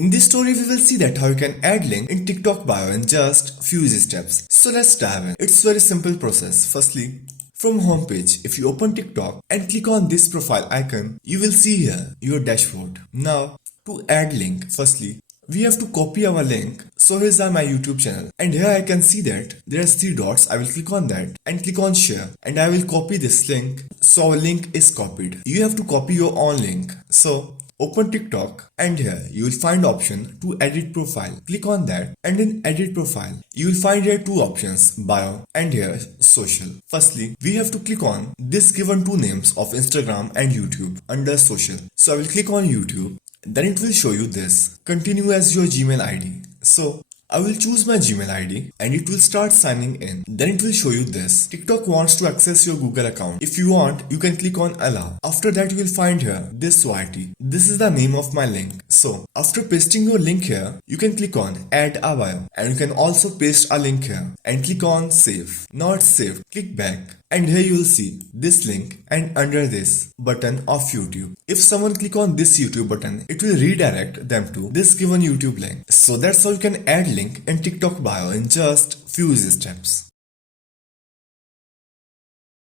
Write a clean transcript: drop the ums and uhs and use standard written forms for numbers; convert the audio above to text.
In this story, we will see that how you can add link in TikTok bio in just few easy steps. So let's dive in. It's very simple process. Firstly, from homepage, if you open TikTok and click on this profile icon, you will see here your dashboard. Now, to add link, firstly, we have to copy our link. So here's my YouTube channel, and here I can see that there are 3 dots. I will click on that and click on share, and I will copy this link. So our link is copied. You have to copy your own link. So open TikTok, and here you will find option to edit profile. Click on that, and in edit profile you will find here 2 options, bio and here social. Firstly, we have to click on this given 2 names of Instagram and YouTube under social. So I will click on YouTube. Then it will show you this. Continue as your Gmail ID. So I will choose my Gmail ID and it will start signing in. Then it will show you this. TikTok wants to access your Google account. If you want, you can click on allow. After that, you will find here this YT. This is the name of my link. So after pasting your link here, you can click on add a bio, and you can also paste a link here and click on save. Now it's saved. Click back. And here you will see this link and under this button of YouTube. If someone click on this YouTube button, it will redirect them to this given YouTube link. So that's how you can add link in TikTok bio in just few easy steps.